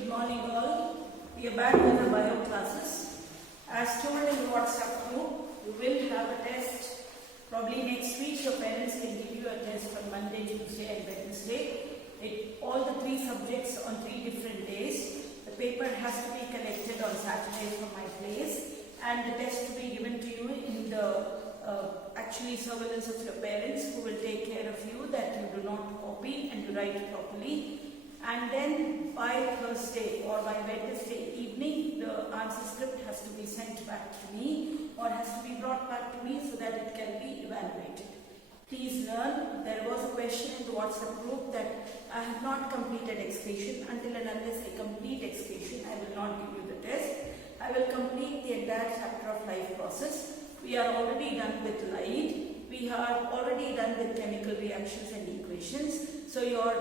Good morning all. We are back with the bio classes. As told in the WhatsApp group, you will have a test. Probably next week your parents can give you a test on Monday, Tuesday and Wednesday. All the three subjects on 3 different days. The paper has to be collected on Saturday from my place and the test to be given to you in the surveillance of your parents, who will take care of you that you do not copy and you write properly. And then by Thursday or by Wednesday evening, the answer script has to be sent back to me or has to be brought back to me so that it can be evaluated. Please learn, there was a question in the WhatsApp group that I have not completed excavation. Until and unless I complete excavation, I will not give you the test. I will complete the entire chapter of life process. We are already done with light. We are already done with chemical reactions and equations. So your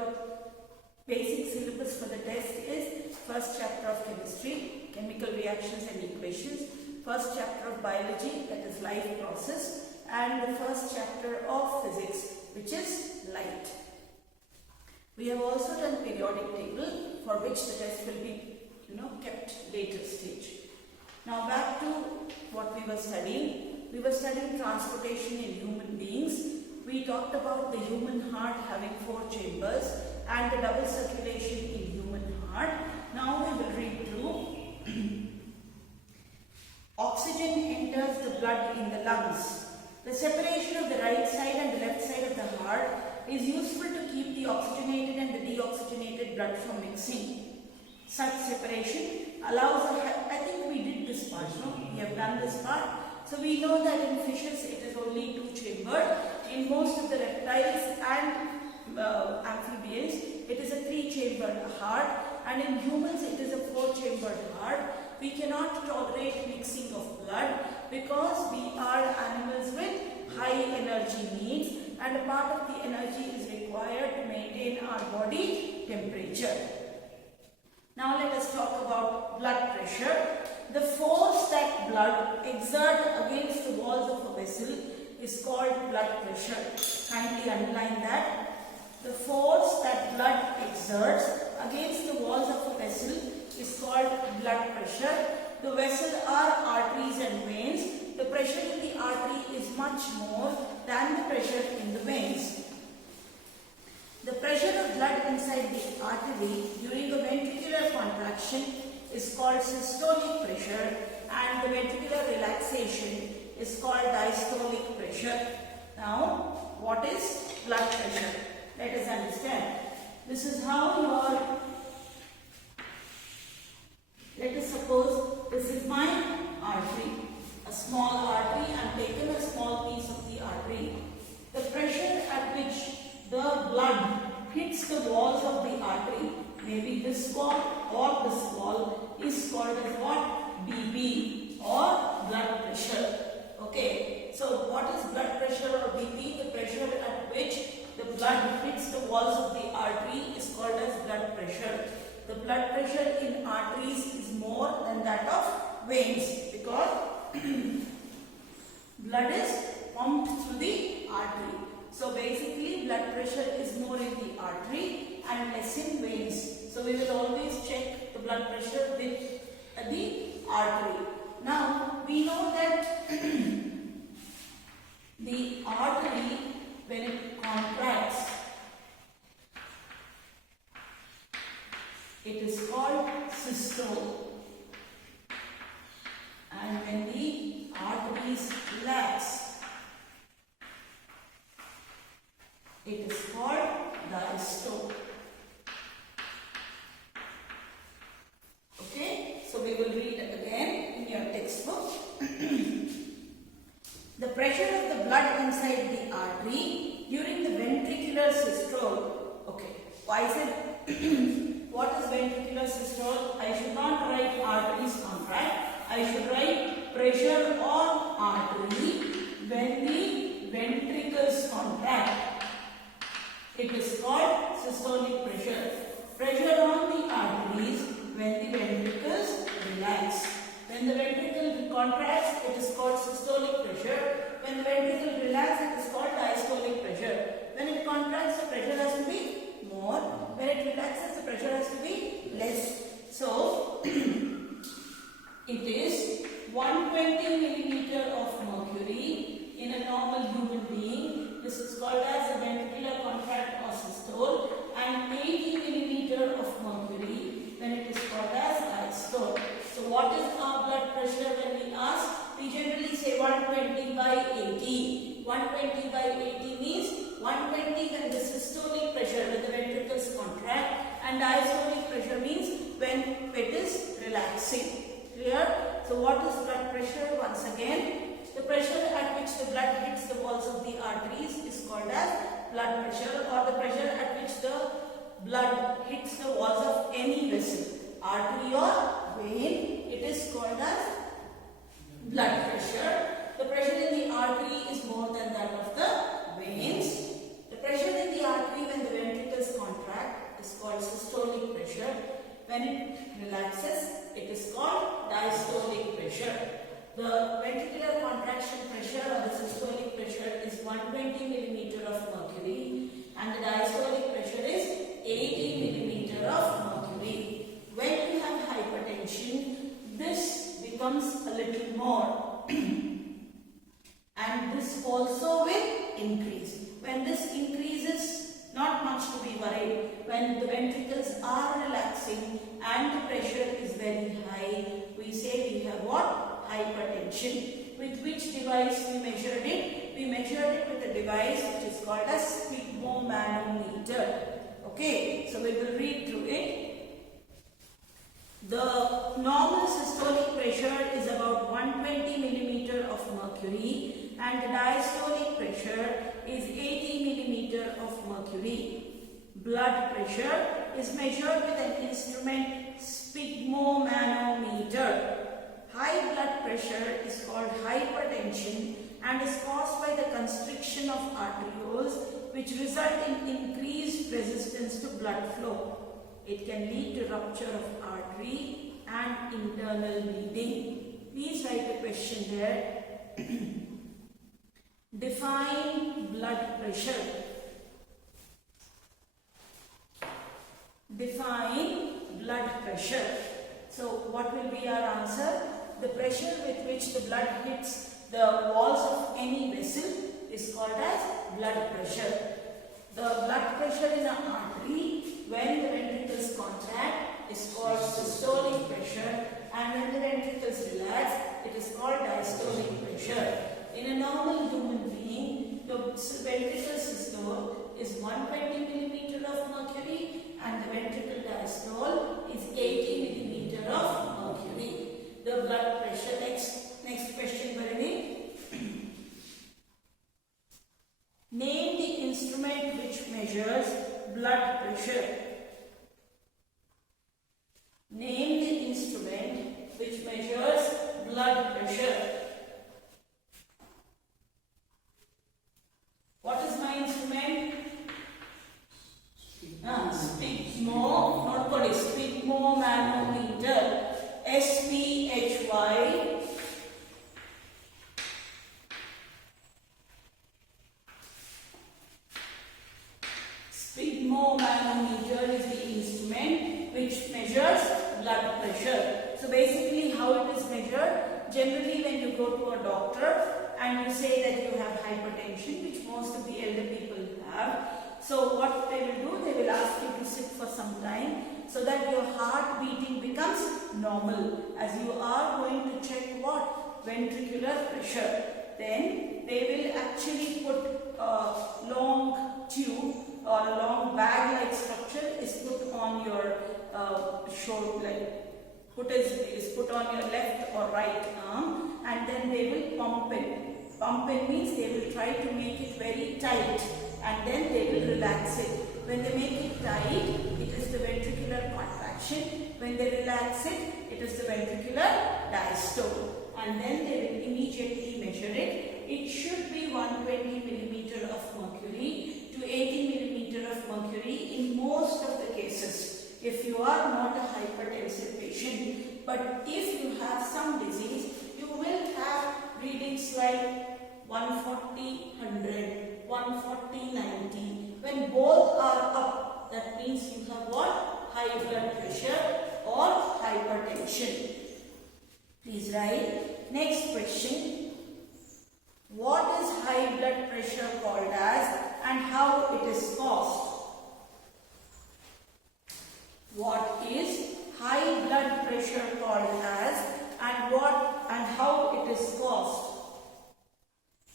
basic syllabus for the test is first chapter of chemistry, chemical reactions and equations, first chapter of biology, that is life process, and the first chapter of physics, which is light. We have also done periodic table, for which the test will be kept later stage. Now back to what we were studying. We were studying transportation in human beings. We talked about the human heart having 4 chambers and the double circulation in human heart. Now we will read through. Oxygen enters the blood in the lungs. The separation of the right side and the left side of the heart is useful to keep the oxygenated and the deoxygenated blood from mixing. Such separation allows, I think we did this part, no? We have done this part. So we know that in fishes it is only 2-chambered. In most of the reptiles and amphibians, it is a 3-chambered heart, and in humans it is a 4-chambered heart. We cannot tolerate mixing of blood because we are animals with high energy needs, and a part of the energy is required to maintain our body temperature. Now let us talk about blood pressure. The force that blood exerts against the walls of a vessel is called blood pressure. Kindly underline that. The force that blood exerts against the walls of a vessel is called blood pressure. The vessel are arteries and veins. The pressure in the artery is much more than the pressure in the veins. The pressure of blood inside the artery during a ventricular contraction is called systolic pressure, and the ventricular relaxation is called diastolic pressure. Now, what is blood pressure? Let us understand. This is how let us suppose this is my artery, a small artery. I am taking a small piece of the artery. The pressure at which the blood hits the walls of the artery, maybe this wall or this wall, is called as what? BP or blood pressure. Okay, so what is blood pressure or BP? The pressure at which the blood hits the walls of the artery is called as blood pressure. The blood pressure in arteries is more than that of veins because blood is pumped through the artery. So basically blood pressure is more in the artery and less in veins. So we will always check the blood pressure with the artery. Now we know that the artery, when it contracts, it is called systole, and when the arteries relax, it is called diastole. Okay, so we will read again in your textbook. The pressure of the blood inside the artery during the ventricular systole. Okay, why is it? What is ventricular systole? I should not write arteries contract. I should write pressure on artery when the ventricles contract. It is called systolic pressure. Pressure on the arteries when the ventricles relax. When the ventricle contracts, it is called systolic pressure. When the ventricle relaxes, it is called diastolic pressure. When it contracts, the pressure has to be more. When it relaxes, the pressure has to be less. and diastolic pressure means when it is relaxing. Clear? So what is blood pressure? Once again, the pressure at which the blood hits the walls of the arteries is called as blood pressure, or the pressure at which the blood hits the walls of any vessel, artery or vein, it is called as blood pressure. The pressure in the artery is more than that of the veins. The pressure in the artery when the ventricles contract is called systolic pressure. When it relaxes, it is called diastolic pressure. The ventricular contraction pressure or the systolic pressure is 120 millimeter of mercury, and the diastolic pressure is 80 millimeter of mercury. When you have hypertension, this becomes a little more and this also will increase. When this increases, not much to be worried. When the ventricles are relaxing and the pressure is very high, we say we have what? Hypertension. With which device we measured it? We measured it with a device which is called as sphygmomanometer. Okay, so we will read through it. The normal systolic pressure is about 120 millimeter of mercury and the diastolic pressure is 80 millimeter of mercury. Blood pressure is measured with an instrument sphygmomanometer. High blood pressure is called hypertension and is caused by the constriction of arterioles, which result in increased resistance to blood flow. It can lead to rupture of artery and internal bleeding. Please write a question here. Define blood pressure. Define blood pressure. So what will be our answer? The pressure with which the blood hits the walls of any vessel is called as blood pressure. The blood pressure in an artery when the ventricles contract is called systolic pressure, and when the ventricles relax it is called diastolic pressure. In a normal human being, the ventricle systole is 120 millimeter of mercury and the ventricle diastole is 80 millimeter of mercury. The blood pressure. Next question, Bharini. Name the instrument which measures blood pressure. Name the instrument which measures blood pressure. What is my instrument? Sphygmomanometer. SPHY. Sphygmomanometer is the instrument which measures blood pressure. So basically how it is measured, generally when you go to a doctor and you say that you have hypertension, which most of the elder people have, so what they will do, they will ask you to sit for some time so that your heart beating becomes normal, as you are going to check what? Ventricular pressure. Then they will actually put a long tube or a long bag-like structure is put on your shoulder, like is put on your left or right arm, and then they will pump it. Pump it means they will try to make it very tight and then they will relax it. When they make it tight, it is the ventricular contraction. When they relax it, it is the ventricular diastole. And then they will immediately measure it. It should be 120 millimeter of mercury to 80 millimeter of mercury in most of the cases, if you are not a hypertensive patient. But if you have some disease, you will have readings like 140, 100, 140, 90. When both are up, that means you have what? High blood pressure or hypertension. Please write. Next question. What is high blood pressure called as and how it is caused? What is high blood pressure called as and how it is caused?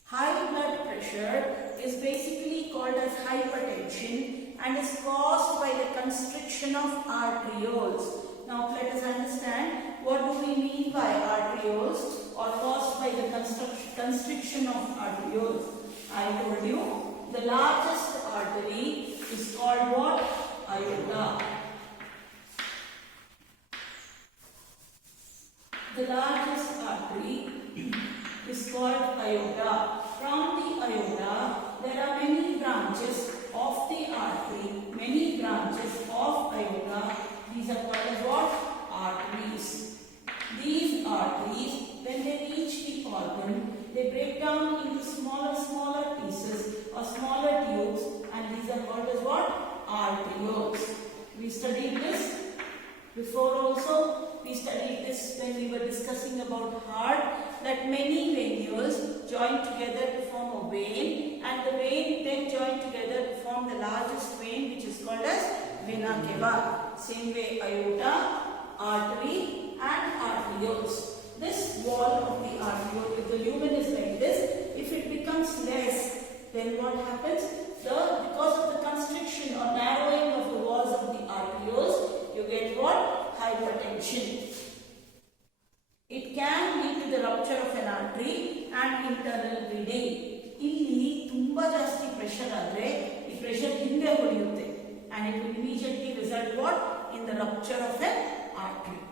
High blood pressure is basically called as hypertension and is caused by the constriction of arterioles. Now let us understand what do we mean by arterioles or caused by the constriction of arterioles. I told you the largest artery is called what? Aorta. The largest artery is called aorta. From the aorta, there are many branches of the artery, many branches of aorta. These are called as what? Arteries. These arteries, when they reach the organ, they break down into smaller pieces or smaller tubes, and these are called as what? Arterioles. We studied this before also. We studied this when we were discussing about heart, that many venules join together to form a vein, and the vein then join together to form the largest vein, which is called as vena cava. Same way aorta, artery and arterioles. This wall of the arteriole, if the lumen is like this, if it becomes less, then what happens? Because of the constriction or narrowing of the walls of the arterioles, you get what? Hypertension. It can lead to the rupture of an artery and internal bleeding. ಇಲ್ಲಿ ತುಂಬಾ ಜಾಸ್ತಿ pressure ಆದರೆ ಈ pressure ಹಿಂದೆ ಹೊಡೆಯುತ್ತೆ and it will immediately result what? In the rupture of an artery.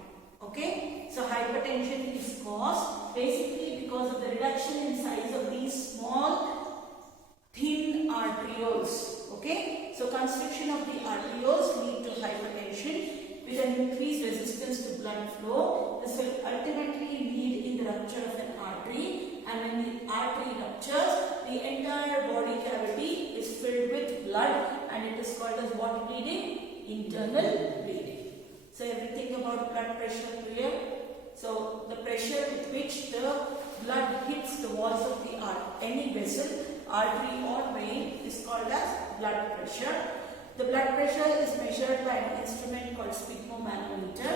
Okay? So hypertension is caused basically because of the reduction in size of these small thin arterioles. Okay? So constriction of the arterioles lead to hypertension with an increased resistance to blood flow. This will ultimately lead in the rupture of an artery, and when the artery ruptures, the entire body cavity is filled with blood, and it is called as what bleeding? Internal bleeding. So everything about blood pressure clear? So the pressure with which the blood hits the walls of the any vessel, artery or vein is called as blood pressure. The blood pressure is measured by an instrument called sphygmomanometer.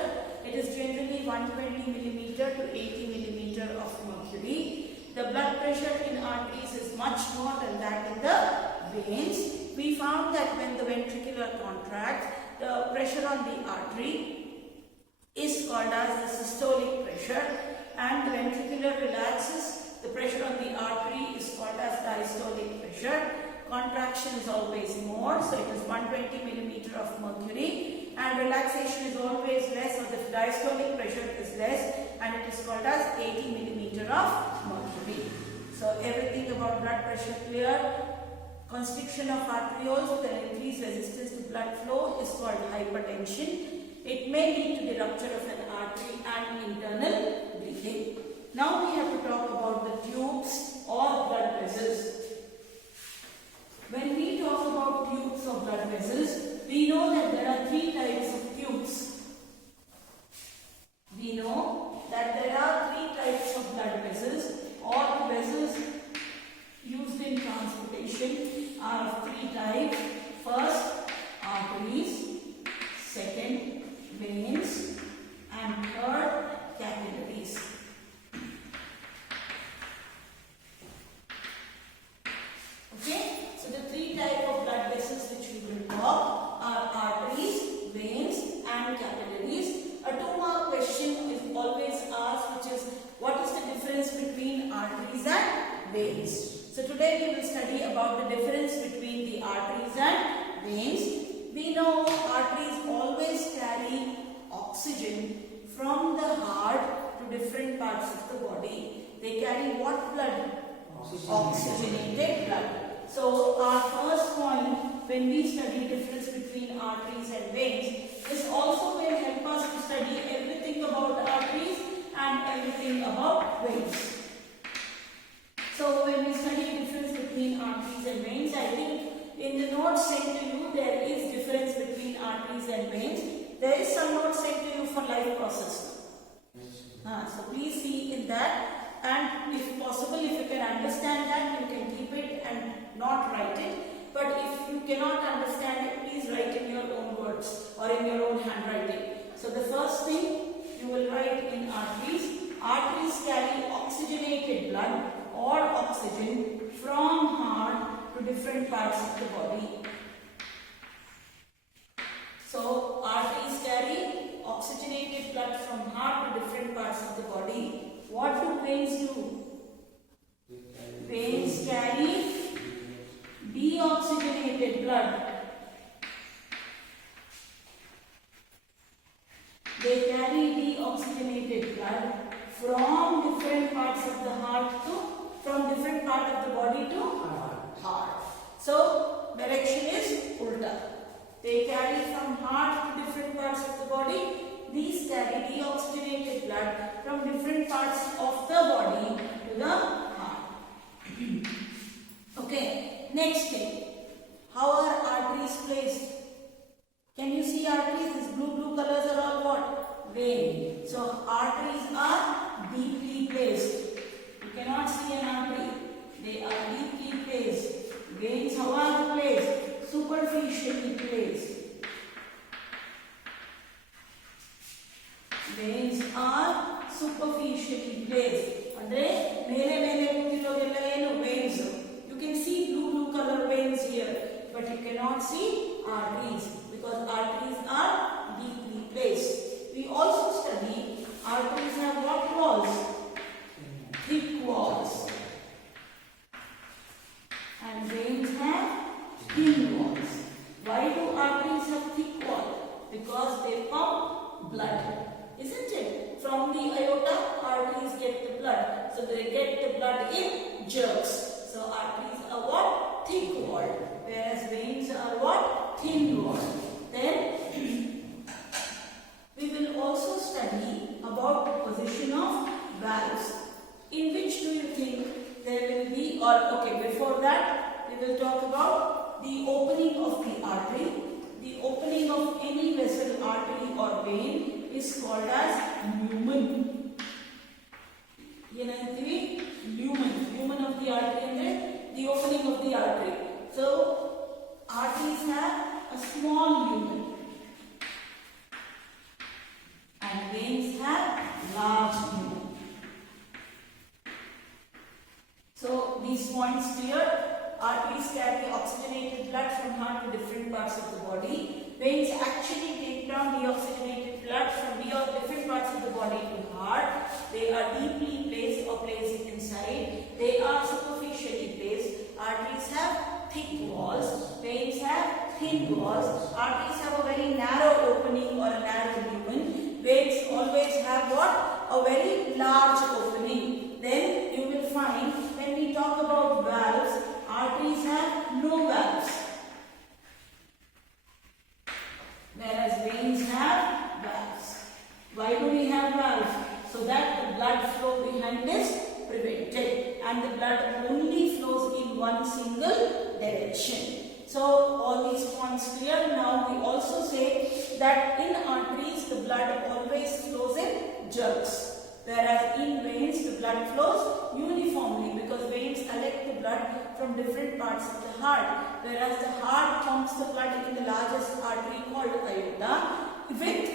It is generally 120 millimeter to 80 millimeter of mercury. The blood pressure in arteries is much more than that in the veins. We found that when the ventricular contracts, the pressure on the artery is called as the systolic pressure, and the ventricular relaxes, the pressure on the artery is called as diastolic pressure. Contraction is always more, so it is 120 millimeter of mercury, and relaxation is always less, or the diastolic pressure is less, and it is called as 80 millimeter of mercury. So everything about blood pressure clear. Constriction of arterioles with an increased resistance to blood flow is called hypertension. It may lead to the rupture of an artery and internal bleeding. Now we have to talk about the tubes or blood vessels. When we talk about tubes or blood vessels, we know that there are three types of tubes. We know that there are three types of blood vessels, or vessels used in transportation are of three types. First, arteries, second, veins, and third, capillaries. Okay? So the three types of blood vessels which we will talk are arteries, veins, and capillaries. A 2-mark question is always asked, which is what is the difference between arteries and veins? So today we will study about the difference between the arteries and veins. We know arteries always carry oxygen from the heart to different parts of the body. They carry what blood? Oxygenated blood. So our first point when we study difference between arteries and veins, this also will help us to study everything about arteries and everything about veins. So when we study difference between arteries and veins, I think in the notes sent to you there is difference between arteries and veins. There is some notes sent to you for life process. So please see in that, and if possible, if you can understand that, you can keep it and not write it. But if you cannot understand it, please write in your own words or in your own handwriting. So the first thing you will write in arteries. Arteries carry oxygenated blood or oxygen from heart to different parts of the body. oxygenated blood from heart to different parts of the body, what do veins do? Veins carry deoxygenated blood. They carry deoxygenated blood from different parts of the heart from different part of the body to heart. So, direction is ulta. They carry from heart to different parts of the body. These carry deoxygenated blood from different parts of the body to the heart. Okay, next thing. How are arteries placed? Can you see arteries? These blue colors are all what? Vein. So, arteries are deeply placed. You cannot see an artery. They are deeply placed. Veins, how are they placed? Superficially placed. Veins are superficially placed. Andre mele kuttirodella enu veins. You can see blue color veins here, but you cannot see arteries because arteries are deeply placed. We also study arteries have what walls? Thick walls. And veins have thin walls. Why do arteries have thick wall? Because they pump blood. Isn't it? From the aorta, arteries get the blood. So they get the blood in jerks. So arteries are what? Thick walled. Whereas veins are what? Thin walled. Then we will also study about the position of valves. In which do you think there will be, or okay, before that we will talk about the opening of the artery. The opening of any vessel, artery or vein is called as lumen. Lumen of the artery and the opening of the artery. So arteries have a small lumen and veins have large lumen. So these points clear. Arteries carry oxygenated blood from heart to different parts of the body. Veins actually take down deoxygenated blood from different parts of the body to heart. They are deeply placed or placed inside. They are superficially placed. Arteries have thick walls. Veins have thin walls. Arteries have a very narrow opening or a narrow lumen. Veins always have what? A very large opening. Then you will find when we talk about valves, arteries have no valves, whereas veins have valves. Why do we have valves? So that the blood flow behind is prevented and the blood only flows in one single direction. So all these points clear. Now we also say that in arteries the blood always flows in jerks. Whereas in veins the blood flows uniformly because veins collect the blood from different parts of the heart. Whereas the heart pumps the blood in the largest artery called aorta with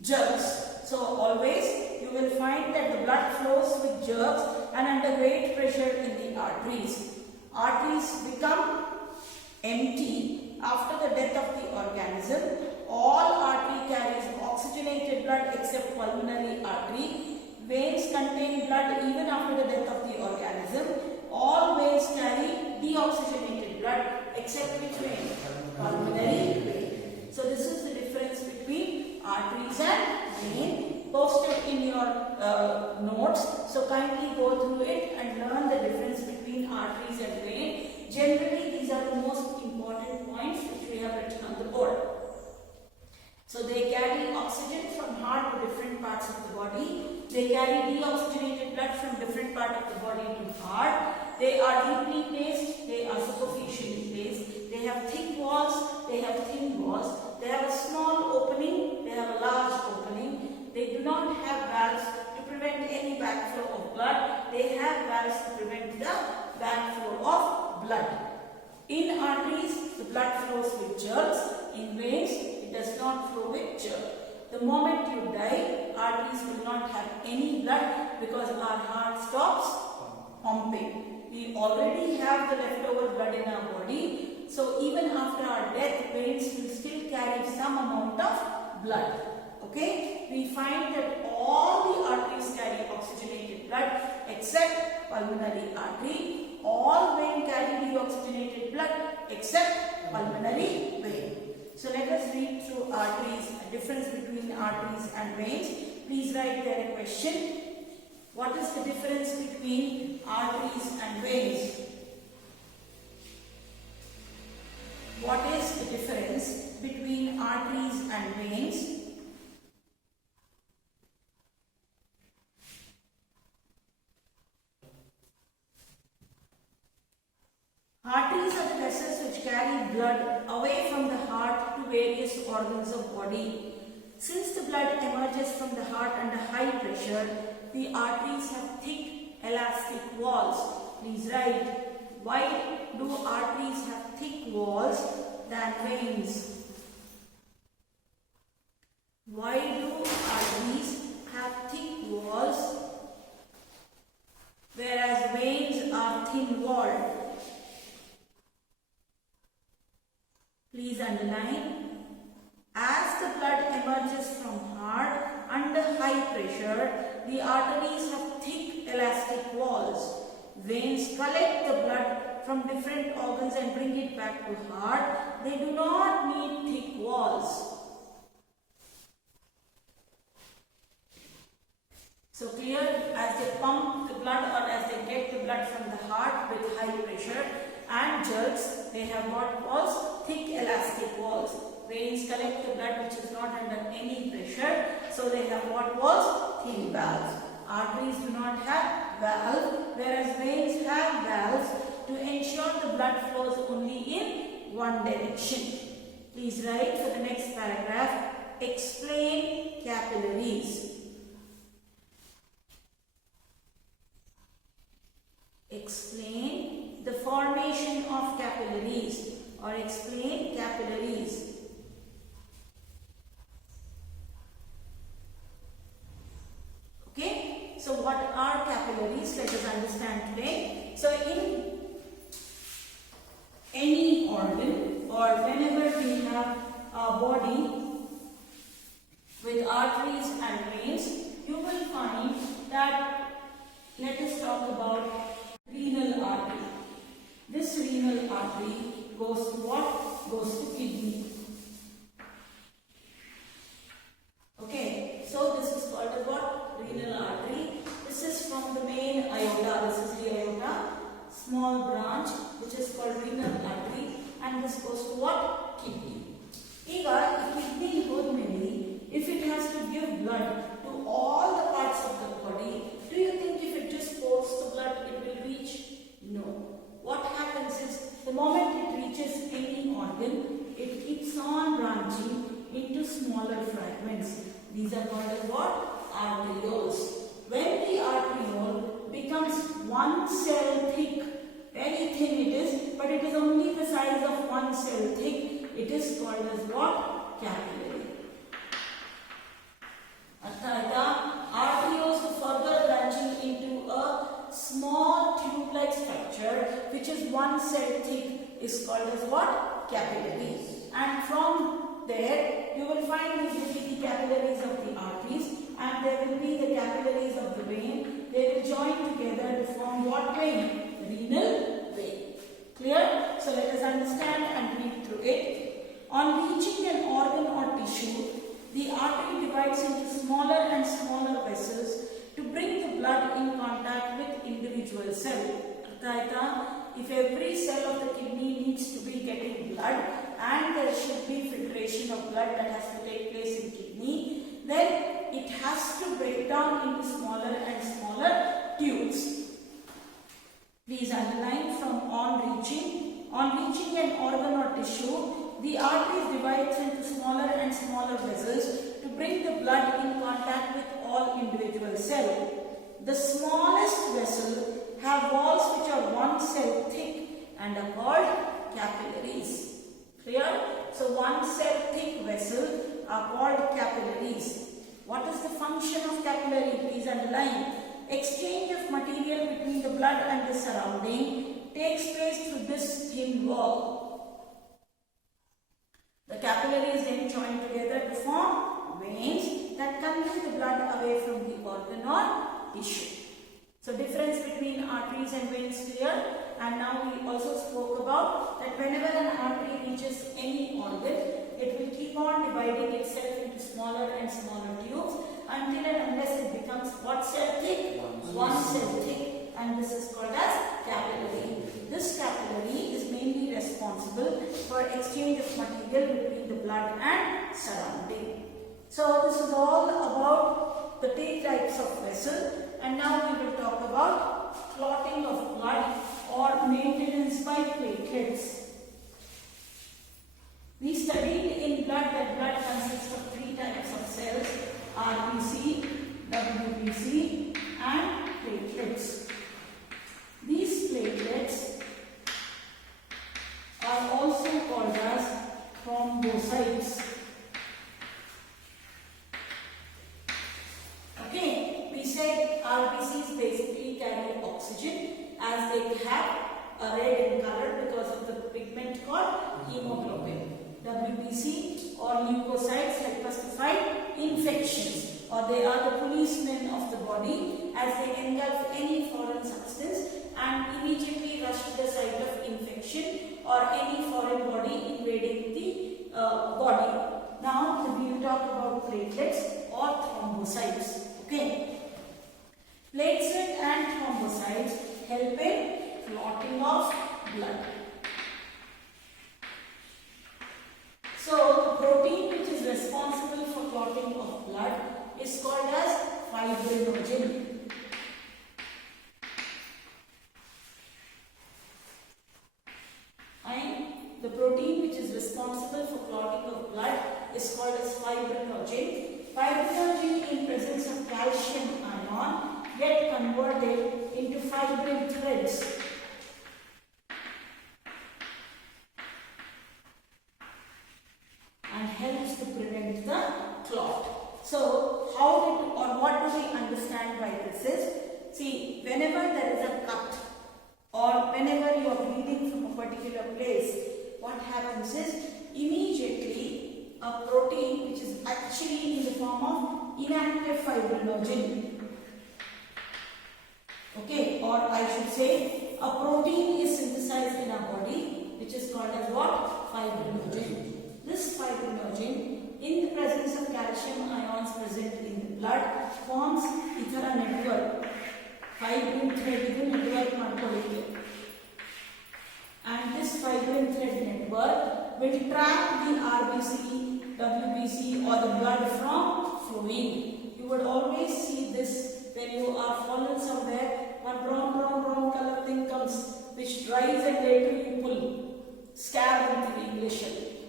jerks. So always you will find that the blood flows with jerks and under great pressure in the arteries. Arteries become empty after the death of the organism. All artery carries oxygenated blood except pulmonary artery. Veins contain blood even after the death of the organism. All veins carry deoxygenated blood except which vein? Pulmonary vein. So this is the difference between arteries and vein posted in your notes. So kindly go through it and learn the difference between arteries and vein. Generally these are the most important points which we have written on the board. So they carry oxygen from heart to different parts of the body. They carry deoxygenated blood from different part of the body to heart. They are deeply placed. They are superficially placed. They have thick walls. They have thin walls. They have a small opening. They have a large opening. They do not have valves to prevent any backflow of blood. They have valves to prevent the backflow of blood. In arteries, the blood flows with jerks. In veins, it does not flow with jerk. The moment you die, arteries will not have any blood because our heart stops pumping. We already have the leftover blood in our body. So even after our death, veins will still carry some amount of blood. Okay, we find that all the arteries carry oxygenated blood except pulmonary artery. All veins carry deoxygenated blood except pulmonary vein. So let us read through arteries, difference between arteries and veins. Please write there a question. What is the difference between arteries and veins? What is the difference between arteries and veins? Arteries are the vessels which carry blood away from the heart to various organs of body. Since the blood emerges from the heart under high pressure, the arteries have thick elastic walls. Please write, why do arteries have thick walls than veins? Why do arteries have thick walls whereas veins are thin walled? Please underline. As the blood emerges from heart under high pressure, the arteries have thick elastic walls. Veins collect the blood from different organs and bring it back to heart. They do not need thick walls. So clear, as they pump the blood or as they get the blood from the heart with high pressure and jerks, they have what walls? Thick elastic walls. Veins collect the blood which is not under any pressure, so they have what walls? Thin valves. Arteries do not have valves, whereas veins have valves to ensure the blood flows only in one direction. Please write for the next paragraph, explain capillaries. Explain the formation of capillaries or explain capillaries. Okay, so what are capillaries? Let us understand today. So in any organ or whenever we have a body with arteries and veins, you will find that, let us talk about renal artery. This renal artery goes to what? Goes to kidney. Okay, so this is called as what? Renal artery. This is from the main aorta. This is the aorta, small branch which is called renal artery, and this goes to what? Kidney. Ega, kidney hodmeli, if it has to give blood to all the parts of the body, do you think if it just pours the blood, it will reach? No. What happens is, the moment it reaches any organ, it keeps on branching into smaller fragments. These are called as what? Arterioles. When the arteriole becomes one cell thick, very thin it is, but it is only the size of one cell thick, it is called as what? Capillary. Arterioles further branching into a small tube-like structure which is one cell thick is called as what? Capillary. And from there you will find these will be the capillaries of the arteries and there will be the capillaries of the vein. They will join together to form what vein? Renal vein. Clear? So let us understand and read through it. On reaching an organ or tissue, the artery divides into smaller and smaller vessels to bring the blood in contact with individual cell. If every cell of the kidney needs to be getting blood and there should be filtration of blood that has to take place in kidney, then it has to break down into smaller and smaller tubes. Please underline from on reaching. On reaching an organ or tissue, the arteries divides into smaller and smaller vessels to bring the blood in contact with all individual cells. The smallest vessel have walls which are one cell thick and are called capillaries. Clear? So one cell thick vessels are called capillaries. What is the function of capillary? Please underline. Exchange of material between the blood and the surrounding takes place through this thin wall. The capillaries then join together to form veins. that convey the blood away from the organ or tissue. So difference between arteries and veins clear. And now we also spoke about that whenever an artery reaches any organ, it will keep on dividing itself into smaller and smaller tubes until and unless it becomes what cell thick? One cell thick, and this is called as capillary. This capillary is mainly responsible for exchange of material between the blood and surrounding. So this is all about the three types of vessel, and now we will talk about clotting of blood or maintenance by platelets. We studied in blood that blood consists of three types of cells: RBC, WBC and platelets. These platelets are also called as thrombocytes. Okay, we said RBCs basically carry oxygen as they have a red in color because of the pigment called hemoglobin. WBC or leukocytes help us to fight infections, or they are the policemen of the body as they engulf any foreign substance and immediately rush to the site of infection or any foreign body invading the body. Now we will talk about platelets or thrombocytes. Okay, platelets and thrombocytes help in clotting of blood. So the protein which is responsible for clotting of blood is called as fibrinogen. And the protein which is responsible for clotting of blood is called as fibrinogen. Fibrinogen in presence of calcium ion get converted into fibrin threads. And helps to prevent the clot. So what do we understand by this is, see, whenever there is a cut or whenever you are bleeding from a particular place, what happens is immediately a protein which is actually in the form of inactive fibrinogen, okay, or I should say a protein is synthesized in our body which is called as what? Fibrinogen. This fibrinogen, in the presence of calcium ions present in the blood, forms a network. Fibrin thread network. And this fibrin thread network will trap the RBC, WBC or the blood from flowing. You would always see this when you are fallen somewhere. One brown color thing comes which dries and later you pull. Scab in English.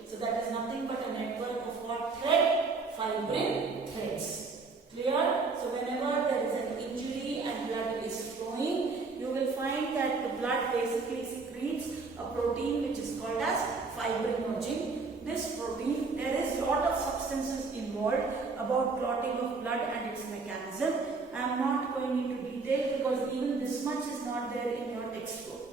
So that is nothing but a network of what thread? Fibrin threads. Clear? So whenever there is an injury and blood is flowing, you will find that the blood basically secretes a protein which is called as fibrinogen. This protein, there is a lot of substances involved about clotting of blood and its mechanism. I am not going into detail because even this much is not there in your textbook.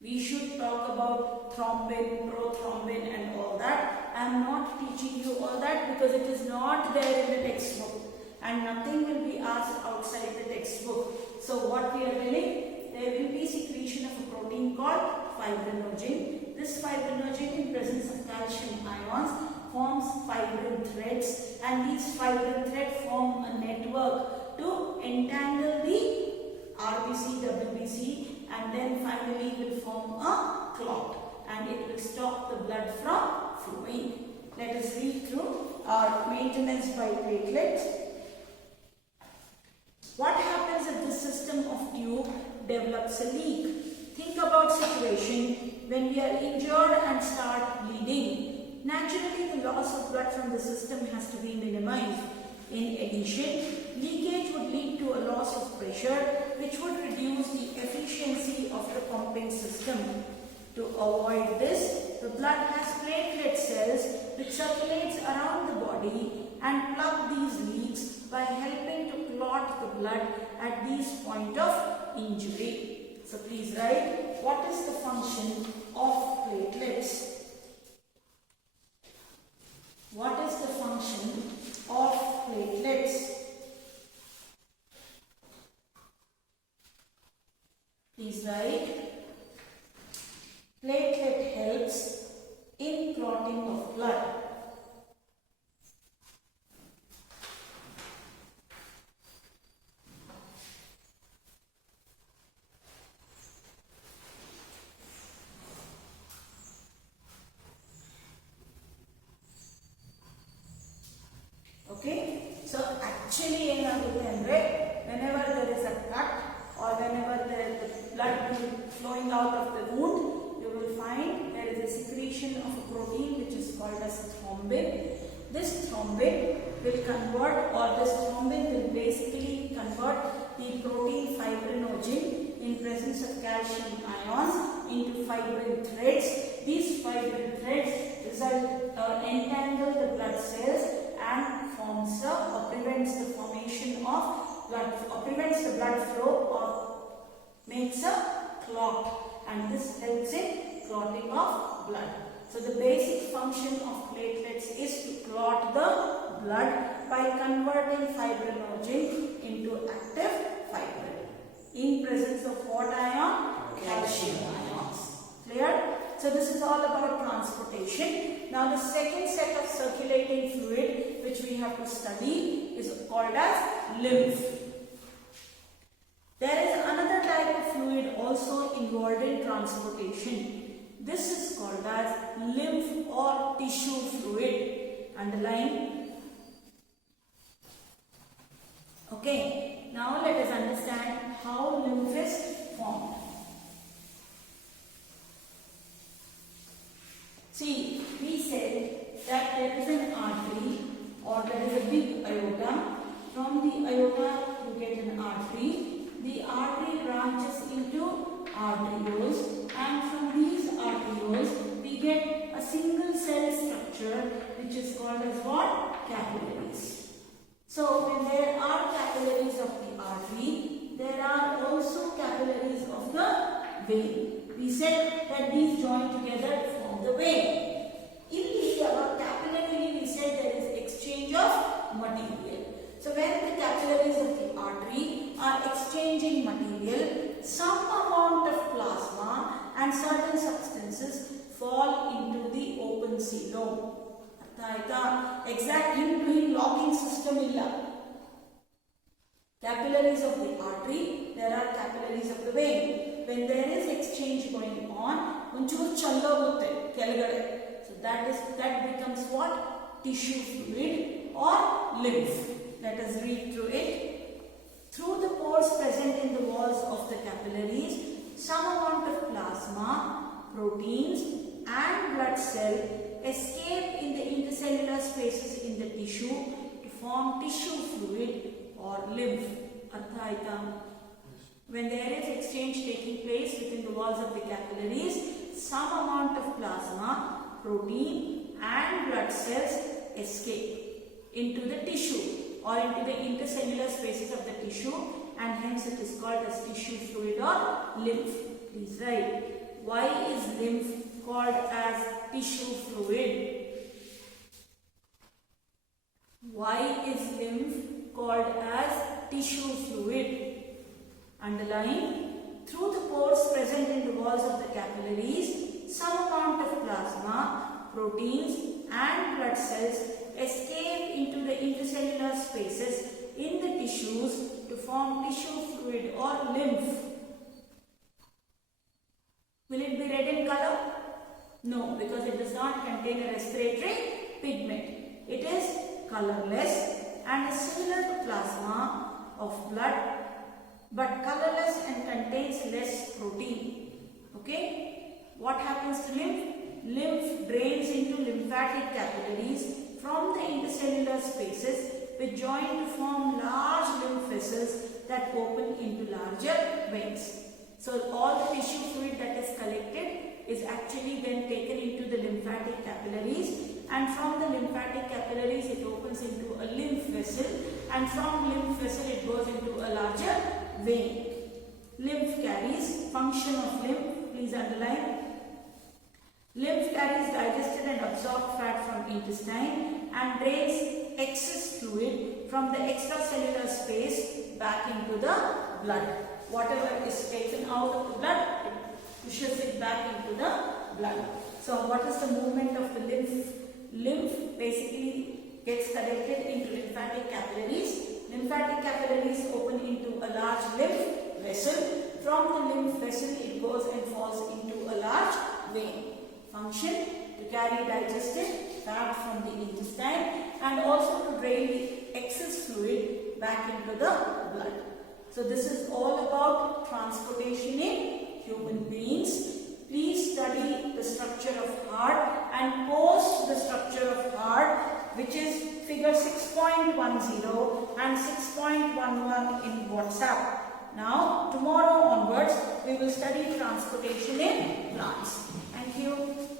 We should talk about thrombin, prothrombin and all that. I am not teaching you all that because it is not there in the textbook and nothing will be asked outside the textbook. So what we are telling, there will be secretion of a protein called fibrinogen. This fibrinogen in presence of calcium ions forms fibrin threads, and these fibrin threads form a network to entangle the RBC, WBC, and then finally will form a clot and it will stop the blood from flowing. Let us read through our maintenance by platelets. What happens if this system of tube develops a leak? Think about situation when we are injured and start bleeding. Naturally, the loss of blood from the system has to be minimized. In addition, leakage would lead to a loss of pressure, which would reduce the efficiency of the pumping system. To avoid this, the blood has platelet cells which circulates around the body and plug these leaks by helping to clot the blood at these point of injury. So please write, what is the function of platelets? What is the function function of platelets. Please write. Platelet helps in clotting of blood. Okay, so actually whenever there is a cut or whenever there is blood flowing out of the wound, you will find there is a secretion of a protein which is called as thrombin. This thrombin will convert, or this thrombin will basically convert the protein fibrinogen in presence of calcium ions into fibrin threads. These fibrin threads entangle the blood cells and forms or prevents the formation of blood, or prevents the blood flow, or makes a clot, and this helps in clotting of blood. So the basic function of platelets is to clot the blood by converting fibrinogen into active fibrin in presence of what ion? Calcium ions. Clear? So this is all about transportation. Now the second set of circulating fluid which we have to study is called as lymph. There is another type of fluid also involved in transportation. This is called as lymph or tissue fluid. Underline. Okay, now let us understand how lymph is formed. See, we said that there is an artery or there is a big aorta. From the aorta you get an artery. The artery branches into arterioles, and from these arterioles we get a single cell structure which is called as what? Capillaries. So when there are capillaries of the artery, there are also capillaries of the vein. We said that these join together to form the vein. In the capillary, we said there is exchange of material. So when the capillaries of the artery are exchanging material, some amount of plasma and certain substances fall into the open coelom. Exact in-between locking system illa. Capillaries of the artery, there are capillaries of the vein. When there is exchange going on, so that becomes what? Tissue fluid or lymph. Let us read through it. Through the pores present in the walls of the capillaries, some amount of plasma, proteins and blood cell escape in the intercellular spaces in the tissue to form tissue fluid or lymph. When there is exchange taking place within the walls of the capillaries, some amount of plasma, protein and blood cells escape into the tissue or into the intercellular spaces of the tissue, and hence it is called as tissue fluid or lymph. Please write. Why is lymph called as tissue fluid? Why is lymph called as tissue fluid? Underline. Through the pores present in the walls of the capillaries, some amount of plasma, proteins and blood cells escape into the intercellular spaces in the tissues to form tissue fluid or lymph. Will it be red in color? No, because it does not contain a respiratory pigment. It is colorless and is similar to plasma of blood, but colorless and contains less protein. Okay? What happens to lymph? Lymph drains into lymphatic capillaries from the intercellular spaces which join to form large lymph vessels that open into larger veins. So all the tissue fluid that is collected is actually then taken into the lymphatic capillaries, and from the lymphatic capillaries it opens into a lymph vessel, and from lymph vessel it goes into a larger vein. Lymph carries function of lymph. Please underline. Lymph carries digested and absorbed fat from intestine and drains excess fluid from the extracellular space back into the blood. Whatever is taken out of the blood, it pushes it back into the blood. So what is the movement of the lymph? Lymph basically gets collected into lymphatic capillaries. Lymphatic capillaries open into a large lymph vessel. From the lymph vessel, it goes and falls into a large vein. Function: to carry digested fat from the intestine and also to drain the excess fluid back into the blood. So this is all about transportation in human beings. Please study the structure of heart and post the structure of heart, which is figure 6.10 and 6.11 in WhatsApp. Now, tomorrow onwards, we will study transportation in plants. Thank you.